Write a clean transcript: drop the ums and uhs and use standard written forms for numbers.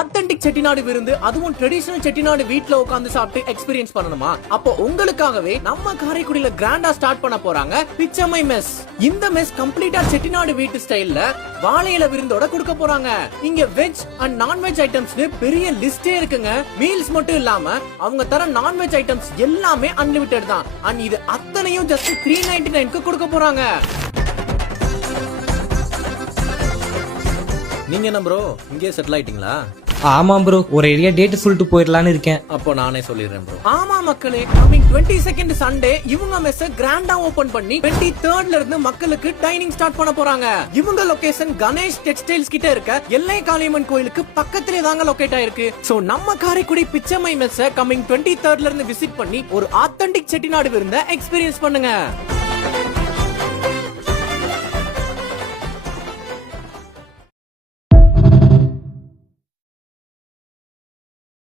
Authentic Chettinad விருந்து, அதுவும் traditional Chettinad வீட்ல உட்கார்ந்து சாப்பிட்டு எக்ஸ்பீரியன்ஸ் பண்ணணுமா? அப்போ உங்களுக்காகவே நம்ம காரைக்குடியில கிராண்டா ஸ்டார்ட் பண்ண போறாங்க பிச்சமை மெஸ். இந்த மெஸ் கம்ப்ளீட்டா செட்டிநாடு வீட்டு ஸ்டைல்ல வாழையில விருந்தோட கொடுக்க போறாங்க. இங்க வெஜ் அண்ட் நான்வெஜ் ஐட்டம்ஸ்னு பெரிய லிஸ்டே இருக்குங்க. மீல்ஸ் மட்டும் இல்லாம அவங்க தர நான்வெஜ் ஐட்டம்ஸ் எல்லாமே அன்லிமிட்டட் தான். அண்ட் இது அத்தனையும் ஜஸ்ட் 399க்கு கொடுக்க போறாங்க. நீங்க என்ன ப்ரோ இங்கே செட்டில் ஆயிட்டீங்களா? ஆமா ப்ரோ, ஒரு ஏரியா டேட் சொல்லிட்டு போயிடலான்னு இருக்கேன். அப்போ நானே சொல்லிடுறேன் ப்ரோ. ஆமா மக்களே, கமிங் 22nd சண்டே இவங்க மெஸ் கிராண்டா ஓபன் பண்ணி 23rd இருந்து மக்களுக்கு டைனிங் ஸ்டார்ட் பண்ண போறாங்க. இவங்க லொகேஷன் கணேஷ் டெக்ஸ்டைல்ஸ் கிட்ட இருக்க எல்லை காளியம்மன் கோயிலுக்கு பக்கத்திலே தாங்க லொகேட் ஆயிருக்கு. சோ நம்ம காரைக்குடி பிச்சமை மெஸ் கமிங் 23rd இருந்து விசிட் பண்ணி ஒரு ஆத்தென்டிக் செட்டிநாடு விருந்த எக்ஸ்பீரியன்ஸ் பண்ணுங்க.